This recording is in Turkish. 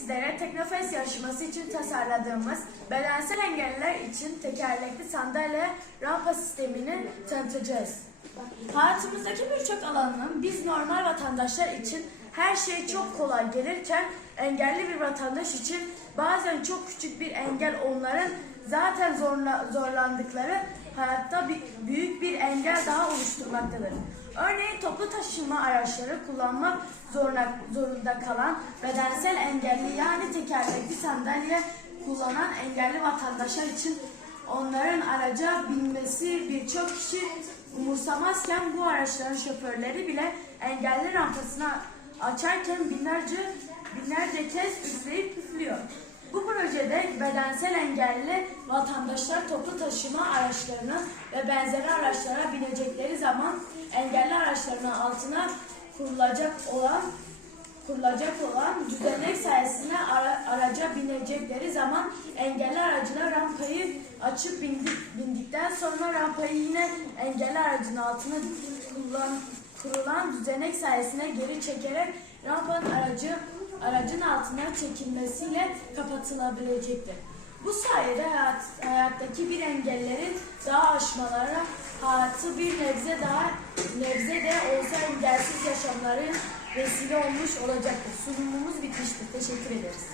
sizlere Teknofest yarışması için tasarladığımız bedensel engelliler için tekerlekli sandalye rampa sistemini tanıtacağız. Hayatımızdaki birçok alanın biz normal vatandaşlar için her şey çok kolay gelirken engelli bir vatandaş için bazen çok küçük bir engel onların zaten zorla, zorlandıkları hayatta bir, büyük bir engel daha oluşturmaktadır. Örneğin toplu taşıma araçları kullanmak zorunda, zorunda kalan bedensel engelli yani tekerlekli sandalye kullanan engelli vatandaşlar için onların araca binmesi birçok kişi umursamazken bu araçların şoförleri bile engelli rampasını açarken binlerce binlerce kez üfleyip püflüyor. Bu projede bedensel engelli vatandaşlar toplu taşıma araçlarına ve benzeri araçlara binecekleri zaman engelli araçlarının altına kurulacak olan kurulacak olan düzenek sayesinde ara- araca binecekleri zaman engelli aracına rampayı açıp bindik, bindikten sonra rampayı yine engelli aracın altına kullan, kurulan düzenek sayesinde geri çekerek rampanın aracı aracın altına çekilmesiyle kapatılabilecektir. Bu sayede hayat, hayattaki bir engellerin daha aşmaları hayatı bir nebze daha nebze de olsa engelsiz yaşamların vesile olmuş olacaktır. Sunumumuz bitmiştir. Teşekkür ederiz.